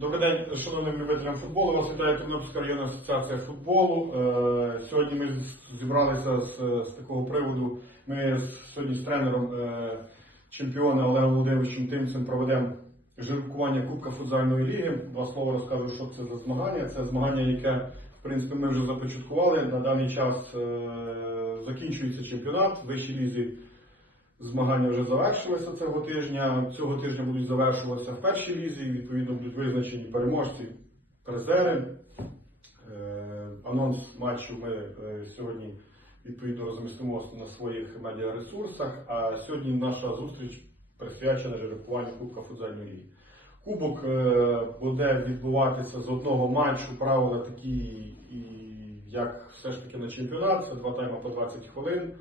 Добрий день, шановним любителям футболу. Вас вітає Тернопільська районна асоціація футболу. Е, Сьогодні ми зібралися з, з такого приводу. Ми сьогодні з тренером е, чемпіона Олегом Володимировичем Тимцем проведемо жеребкування Кубка футзальної ліги. Два слова розкажу, що це за змагання. Це змагання, яке в принципі ми вже започаткували. На даний час е, закінчується чемпіонат в вищій лізі. Змагання вже завершилися цього тижня. Цього тижня будуть завершуватися в першій лізі. Відповідно, будуть визначені переможці, призери. Е, Анонс матчу ми е, сьогодні відповідно розмістимо на своїх медіаресурсах. А сьогодні наша зустріч присвячена жеребкуванню Кубка футзальної ліги. Кубок е, буде відбуватися з одного матчу. Правила такі, як все ж таки на чемпіонат. Це два тайми по 20 хвилин.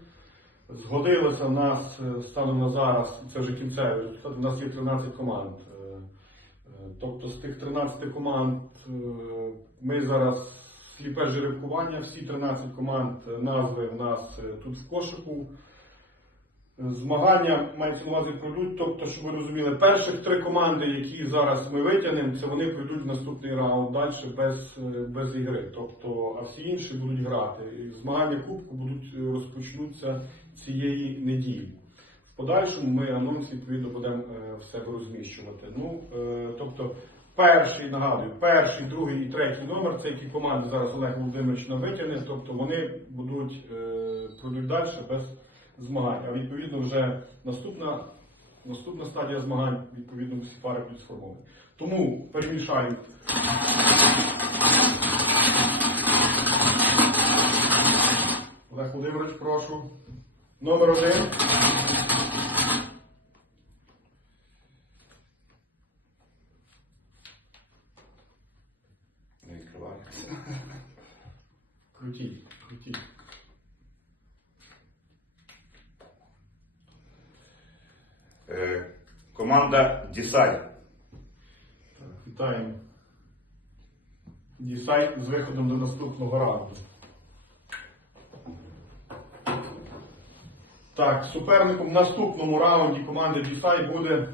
Згодилося в нас е, станом на зараз, це вже кінцевий у нас є 13 команд. Е, е, Тобто з тих 13 команд ми зараз сліпе жеребкування, всі 13 команд назви в нас тут в кошику. Змагання мається на увазі пройдуть, тобто, щоб ви розуміли, перших три команди, які зараз ми витягнемо, це вони пройдуть в наступний раунд далі без, е, без ігри. Тобто, а всі інші будуть грати. Змагання Кубку будуть е, розпочнуться цієї неділі. В подальшому ми анонс відповідно будемо е, в себе розміщувати. Ну, тобто, перший, нагадую, перший, другий і третій номер це які команди зараз Олег Володимирович нам витягне, тобто вони будуть пройдуть далі без змагань. А відповідно вже наступна, наступна стадія змагань, відповідно, всі пари будуть сформовані. Тому перемішаю. Олег Володимирович, прошу. Номер один. Команда Дісай. Вітаємо. Дісай з виходом до наступного раунду. Так, суперником в наступному раунді команди Дісай буде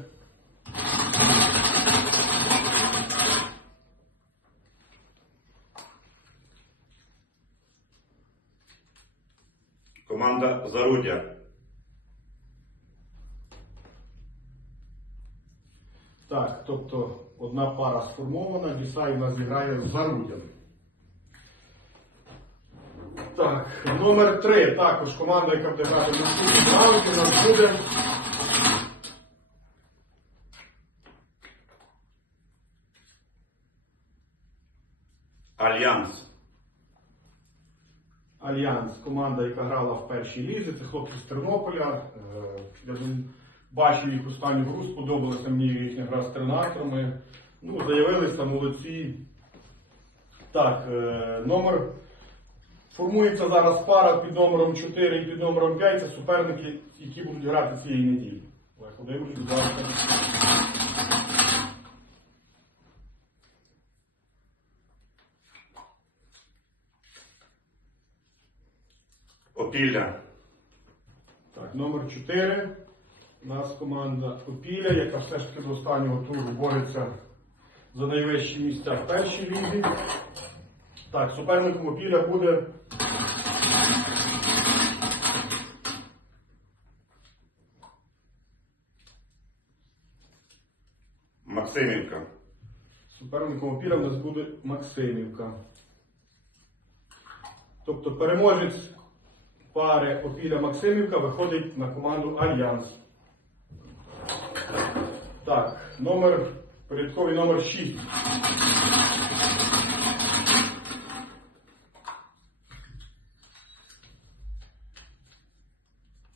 Команда Заруддя. Так, тобто одна пара сформована, Дісай у нас зіграє з Зарудями. Так, номер три. Також команда, яка буде грати в наступному у нас буде. Альянс. Альянс, команда, яка грала в першій лізі, це хлопці з Тернополя. Е, Я дум- бачив їх останню гру, сподобалася мені їхня гра з тернаторами. Ну, заявилися, молодці. Так, е, номер. Формується зараз пара під номером 4 і під номером 5. Це суперники, які будуть грати цієї неділі. Будь. Опілля. Так, номер 4. У нас команда Опіля, яка все ж таки до останнього туру бореться за найвищі місця в першій лізі. Так, суперником Опіля буде. Максимівка. Суперником Опіля в нас буде Максимівка. Тобто переможець пари Опіля Максимівка виходить на команду Альянс. Так, номер, порядковий номер 6.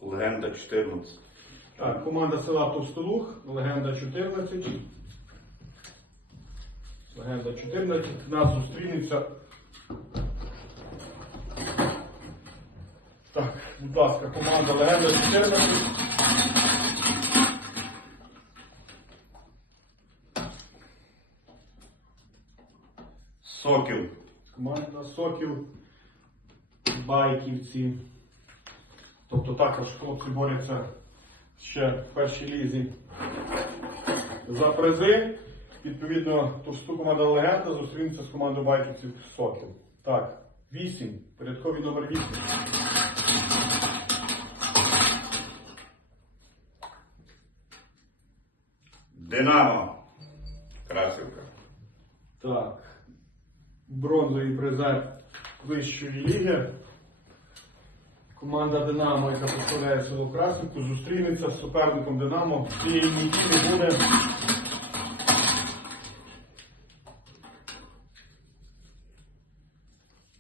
Легенда 14. Так, команда села Товстолух, легенда 14. Легенда 14. Нас зустрінеться. Так, будь ласка, команда Легенда 14. Сокіл. Команда Сокіл, Байківці. Тобто також хлопці борються ще в першій лізі за призи. Відповідно, товсту команда Легенда зустрінеться з командою байківців Сокіл. Так, 8. Порядковий номер 8. Динамо. Красівка. Так. Бронзовий призер вищої ліги. Команда Динамо, яка представляє село Красівку, зустрінеться з суперником Динамо. Цієї неділі буде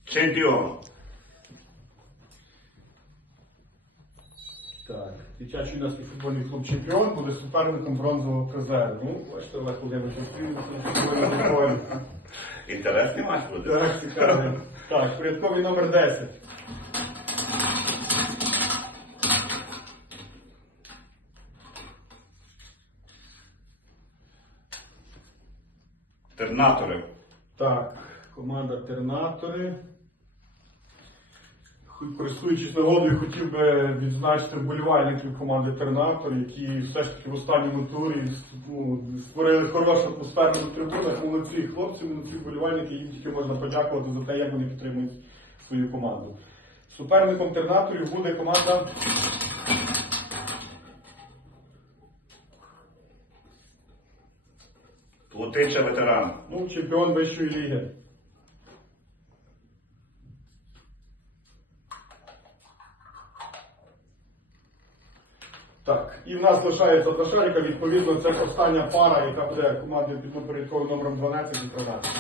Чемпіон. Так, дитячий юнацький футбольний клуб чемпіон буде суперником бронзового призеру. Ну, бачите, Олег Володимирович, зустрінеться на футбольному полі. Інтересний матч буде. Так, цікавий. Так, порядковий номер 10. Тернатори. Так, команда Тернатори. Користуючись нагодою, хотів би відзначити вболівальників команди Тернатор, які все ж таки в останньому турі ну, створили хорошу атмосферу на трибунах. Молодці хлопці, молодці вболівальники, їм тільки можна подякувати за те, як вони підтримують свою команду. Суперником Тернаторів буде команда Плотича ветеран. ну, чемпіон вищої ліги. Так, і в нас лишається до шарика, відповідно, це остання пара, яка буде командою під порядковим номером 12 і 13.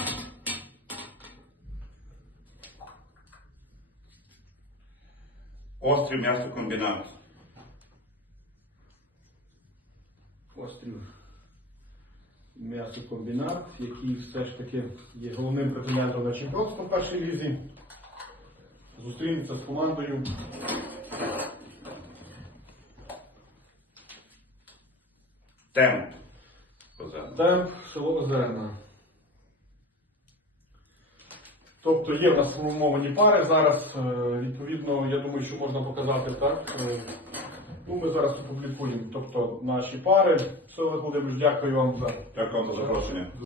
Острів м'ясокомбінат. Острів м'ясокомбінат, який все ж таки є головним претендентом на чемпіонство в першій лізі. Зустрінеться з командою Темп. Озерна. Темп село Озерна. Тобто є в нас сформовані пари зараз. е, Відповідно, я думаю, що можна показати так. е, Ну, ми зараз опублікуємо тобто, наші пари. Все, Володимирович, дякую вам за Дякую вам за запрошення.